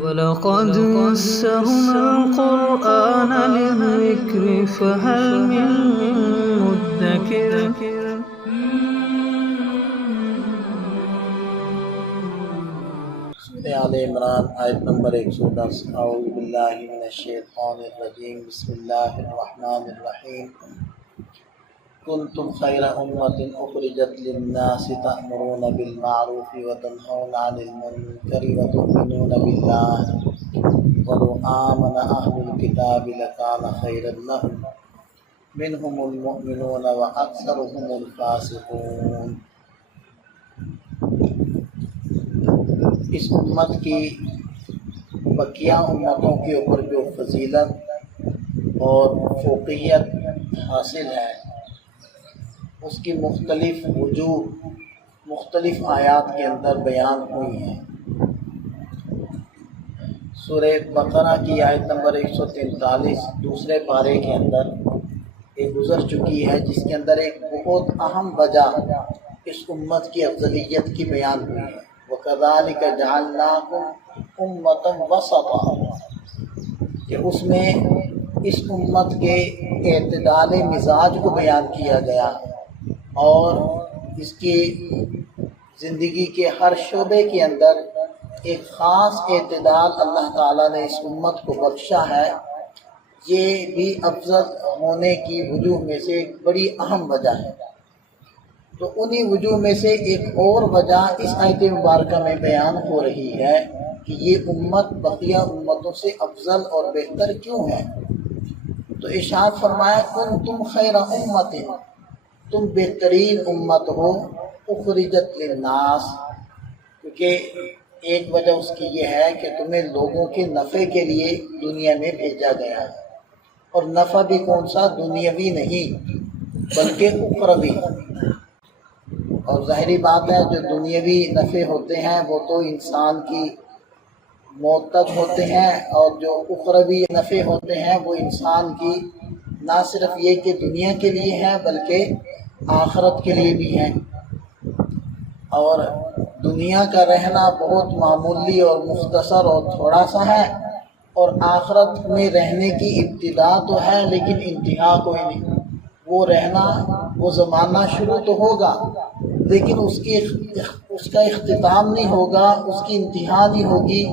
وَلَقَدْ يَسَّرْنَا الْقُرْآنَ لِلذِّكْرِ فَهَلْ مِن مُّدَّكِرٍ سورہ آل عمران آیت نمبر 110 اعوذ باللہ من الشیطان الرجیم بسم اللہ الرحمن الرحیم کنتم خیر امۃ اخرجت للناس تأمرون بالمعروف وتنہون عن المنکر وتؤمنون باللہ ولو آمن اہل الکتاب لکان خیرا لہم منہم المؤمنون واکثرهم الفاسقون۔ اس امت کی بقیہ امتوں کے اوپر جو فضیلت اور فوقیت حاصل ہے اس کی مختلف وجوہ مختلف آیات کے اندر بیان ہوئی ہیں۔ سورہ بقرہ کی آیت نمبر 143 دوسرے پارے کے اندر یہ گزر چکی ہے، جس کے اندر ایک بہت اہم وجہ اس امت کی افضلیت کی بیان ہوئی ہے۔ وَكَذَلِكَ جَعَلْنَاكُمْ أُمَّةً وَسَطًا، کہ اس میں اس امت کے اعتدال مزاج کو بیان کیا گیا اور اس کی زندگی کے ہر شعبے کے اندر ایک خاص اعتدال اللہ تعالیٰ نے اس امت کو بخشا ہے۔ یہ بھی افضل ہونے کی وجوہ میں سے ایک بڑی اہم وجہ ہے۔ تو انہی وجوہ میں سے ایک اور وجہ اس آیت مبارکہ میں بیان ہو رہی ہے کہ یہ امت بقیہ امتوں سے افضل اور بہتر کیوں ہے۔ تو ارشاد فرمایا کنتم خیر امت، تم بہترین امت ہو، اخرجت للناس، کیونکہ ایک وجہ اس کی یہ ہے کہ تمہیں لوگوں کے نفع کے لیے دنیا میں بھیجا گیا ہے، اور نفع بھی کون سا، دنیاوی نہیں بلکہ اخروی۔ اور ظاہری بات ہے جو دنیاوی نفع ہوتے ہیں وہ تو انسان کی موت تک ہوتے ہیں، اور جو اخروی نفع ہوتے ہیں وہ انسان کی نہ صرف یہ کہ دنیا کے لیے ہیں بلکہ آخرت کے لیے بھی ہیں۔ اور دنیا کا رہنا بہت معمولی اور مختصر اور تھوڑا سا ہے، اور آخرت میں رہنے کی ابتدا تو ہے لیکن انتہا کوئی نہیں۔ وہ رہنا، وہ زمانہ شروع تو ہوگا لیکن اس کا اختتام نہیں ہوگا، اس کی انتہا نہیں ہوگی۔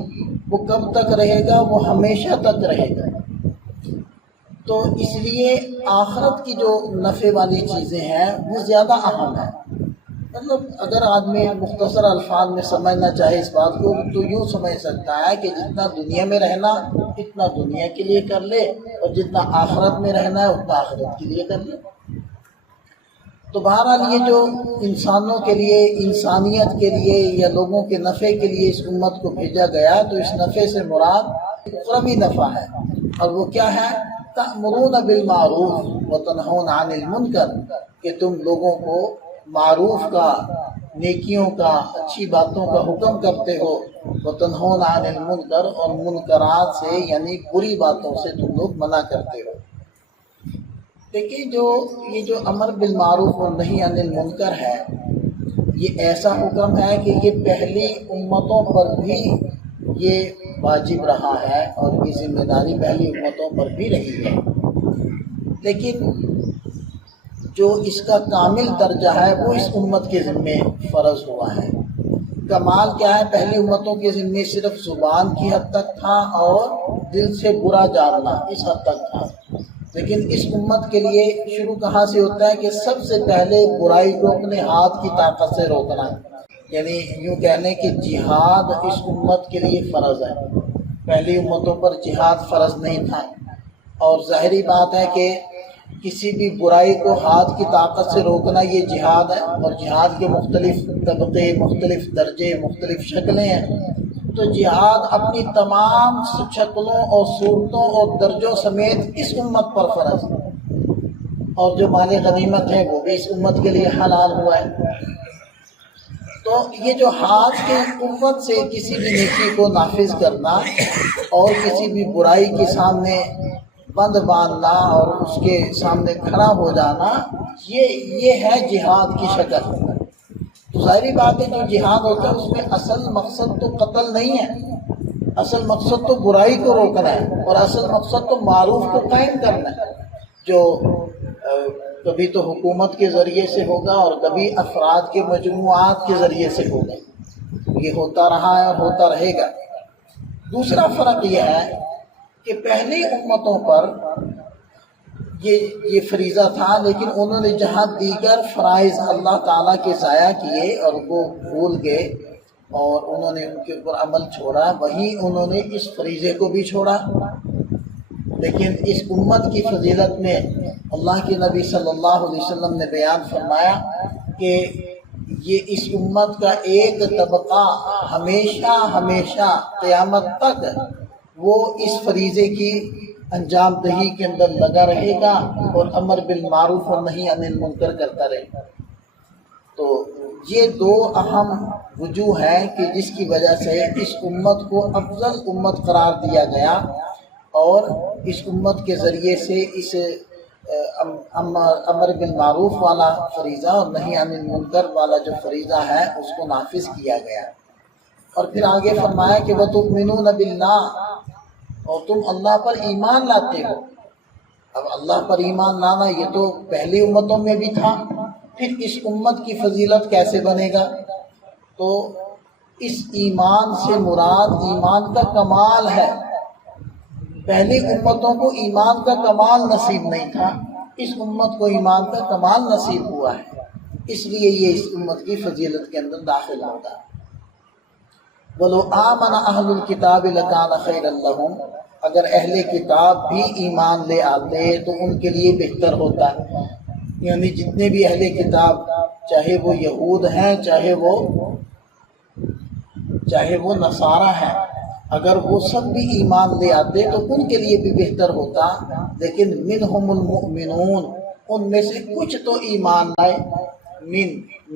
وہ کب تک رہے گا؟ وہ ہمیشہ تک رہے گا۔ تو اس لیے آخرت کی جو نفع والی چیزیں ہیں وہ زیادہ اہم ہیں۔ مطلب اگر آدمی مختصر الفاظ میں سمجھنا چاہے اس بات کو تو یوں سمجھ سکتا ہے کہ جتنا دنیا میں رہنا اتنا دنیا کے لیے کر لے، اور جتنا آخرت میں رہنا ہے اتنا آخرت کے لیے کر لے۔ تو بہرحال یہ جو انسانوں کے لیے، انسانیت کے لیے یا لوگوں کے نفع کے لیے اس امت کو بھیجا گیا، تو اس نفع سے مراد اخروی نفع ہے، اور وہ کیا ہے؟ تأمرون بالمعروف وتنہون عن المنکر، کہ تم لوگوں کو معروف کا، نیکیوں کا، اچھی باتوں کا حکم کرتے ہو، وتنہون عن المنکر، اور منکرات سے یعنی بری باتوں سے تم لوگ منع کرتے ہو۔ دیکھیے یہ جو امر بالمعروف اور نہی عن المنکر ہے، یہ ایسا حکم ہے کہ یہ پہلی امتوں پر بھی یہ واجب رہا ہے، اور یہ ذمہ داری پہلی امتوں پر بھی رہی ہے، لیکن جو اس کا کامل درجہ ہے وہ اس امت کے ذمے فرض ہوا ہے۔ کمال کیا ہے؟ پہلی امتوں کے ذمے صرف زبان کی حد تک تھا اور دل سے برا جاننا اس حد تک تھا، لیکن اس امت کے لیے شروع کہاں سے ہوتا ہے کہ سب سے پہلے برائی کو اپنے ہاتھ کی طاقت سے روکنا، یعنی یوں کہہ لیں کہ جہاد اس امت کے لیے فرض ہے۔ پہلی امتوں پر جہاد فرض نہیں تھا، اور ظاہری بات ہے کہ کسی بھی برائی کو ہاتھ کی طاقت سے روکنا یہ جہاد ہے، اور جہاد کے مختلف طبقے، مختلف درجے، مختلف شکلیں ہیں۔ تو جہاد اپنی تمام شکلوں اور صورتوں اور درجوں سمیت اس امت پر فرض ہے، اور جو مال غنیمت ہے وہ بھی اس امت کے لیے حلال ہوا ہے۔ تو یہ جو ہاتھ کی قوت سے کسی بھی نیکی کو نافذ کرنا اور کسی بھی برائی کے سامنے بند باندھنا اور اس کے سامنے کھڑا ہو جانا، یہ ہے جہاد کی شکل۔ تو ظاہری بات ہے جو جہاد ہوتا ہے اس میں اصل مقصد تو قتل نہیں ہے، اصل مقصد تو برائی کو روکنا ہے اور اصل مقصد تو معروف کو قائم کرنا ہے، جو کبھی تو حکومت کے ذریعے سے ہوگا اور کبھی افراد کے مجموعات کے ذریعے سے ہوگا، یہ ہوتا رہا ہے اور ہوتا رہے گا۔ دوسرا فرق یہ ہے کہ پہلی امتوں پر یہ فریضہ تھا، لیکن انہوں نے جہاں دیگر فرائض اللہ تعالیٰ کے ضائع کیے اور وہ بھول گئے اور انہوں نے ان کے اوپر عمل چھوڑا، وہیں انہوں نے اس فریضے کو بھی چھوڑا۔ لیکن اس امت کی فضیلت میں اللہ کے نبی صلی اللہ علیہ وسلم نے بیان فرمایا کہ یہ اس امت کا ایک طبقہ ہمیشہ قیامت تک وہ اس فریضے کی انجام دہی کے اندر لگا رہے گا اور امر بالمعروف اور نہی عن المنکر کرتا رہے گا۔ تو یہ دو اہم وجوہ ہیں کہ جس کی وجہ سے اس امت کو افضل امت قرار دیا گیا اور اس امت کے ذریعے سے اس امر بالمعروف والا فریضہ اور نہی عن المنکر والا جو فریضہ ہے اس کو نافذ کیا گیا۔ اور پھر آگے فرمایا کہ وَتُؤْمِنُونَ بِاللَّهِ، اور تم اللہ پر ایمان لاتے ہو۔ اب اللہ پر ایمان لانا یہ تو پہلی امتوں میں بھی تھا، پھر اس امت کی فضیلت کیسے بنے گا؟ تو اس ایمان سے مراد ایمان کا کمال ہے۔ پہلی امتوں کو ایمان کا کمال نصیب نہیں تھا، اس امت کو ایمان کا کمال نصیب ہوا ہے، اس لیے یہ اس امت کی فضیلت کے اندر داخل ہوگا۔ وَلَوْ آمَنَ أَهْلُ الْكِتَابِ لَكَانَ خَيْرًا لَهُمْ، اگر اہل کتاب بھی ایمان لے آتے تو ان کے لیے بہتر ہوتا ہے، یعنی جتنے بھی اہل کتاب، چاہے وہ یہود ہیں چاہے وہ نصارہ ہیں، اگر وہ سب بھی ایمان لے آتے تو ان کے لیے بھی بہتر ہوتا۔ لیکن منہم المؤمنون، ان میں سے کچھ تو ایمان لائے،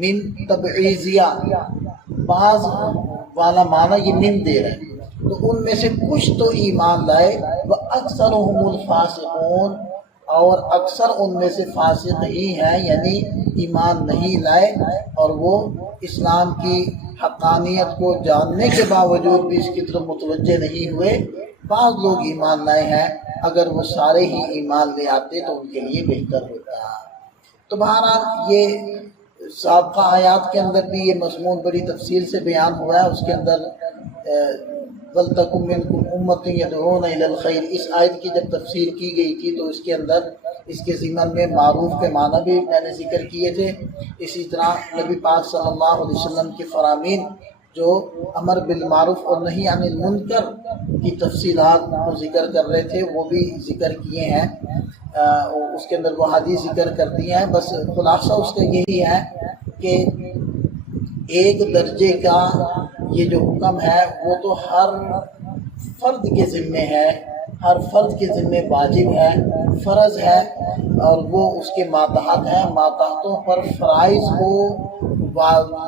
من تبعیضیہ، بعض والا معنی یہ من دے رہے ہیں، تو ان میں سے کچھ تو ایمان لائے، وَأَكْثَرُهُمُ الْفَاسِقُونَ، اور اکثر ان میں سے فاسق ہی ہیں، یعنی ایمان نہیں لائے اور وہ اسلام کی حقانیت کو جاننے کے باوجود بھی اس کی طرف متوجہ نہیں ہوئے۔ بعض لوگ ایمان لائے ہیں، اگر وہ سارے ہی ایمان لے آتے تو ان کے لیے بہتر ہوتا۔ تو بہرحال یہ سابقہ آیات کے اندر بھی یہ مضمون بڑی تفصیل سے بیان ہوا ہے۔ اس کے اندر وَلْتَكُن مِّنكُمْ أُمَّةٌ يَدْعُونَ إِلَى الْخَيْرِ، اس آیت کی جب تفسیر کی گئی تھی تو اس کے اندر اس کے ضمن میں معروف کے معنی بھی میں نے ذکر کیے تھے۔ اسی طرح نبی پاک صلی اللہ علیہ وسلم کے فرامین جو امر بالمعروف اور نہی عن المنکر کی تفصیلات کو ذکر کر رہے تھے وہ بھی ذکر کیے ہیں، اس کے اندر وہ حدیث ذکر کر دی ہیں۔ بس خلاصہ اس کا یہی ہے کہ ایک درجے کا یہ جو حکم ہے وہ تو ہر فرد کے ذمے ہے، ہر فرد کے ذمے واجب ہے، فرض ہے، اور وہ اس کے ماتحت ہے۔ ماتحتوں پر فرائض کو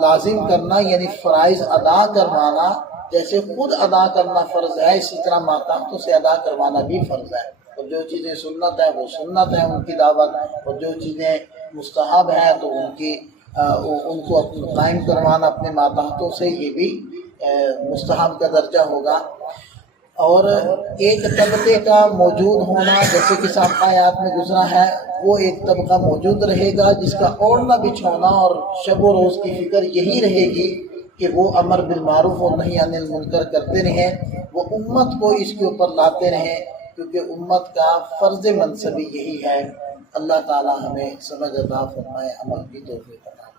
لازم کرنا یعنی فرائض ادا کروانا، جیسے خود ادا کرنا فرض ہے اسی طرح ماتحتوں سے ادا کروانا بھی فرض ہے۔ اور جو چیزیں سنت ہے وہ سنت ہے ان کی دعوت، اور جو چیزیں مستحب ہیں تو ان کو قائم کروانا اپنے ماتحتوں سے یہ بھی مستحب کا درجہ ہوگا۔ اور ایک طبقے کا موجود ہونا جیسے کہ سابقہ آیات میں گزرا ہے، وہ ایک طبقہ موجود رہے گا جس کا اوڑھنا بچھونا اور شب و روز کی فکر یہی رہے گی کہ وہ امر بالمعروف اور نہی عن المنکر کرتے رہیں، وہ امت کو اس کے اوپر لاتے رہیں، کیونکہ امت کا فرض منصبی یہی ہے۔ اللہ تعالی ہمیں سمجھ عطا فرمائے، عمل کی توفیق عطا فرمائے۔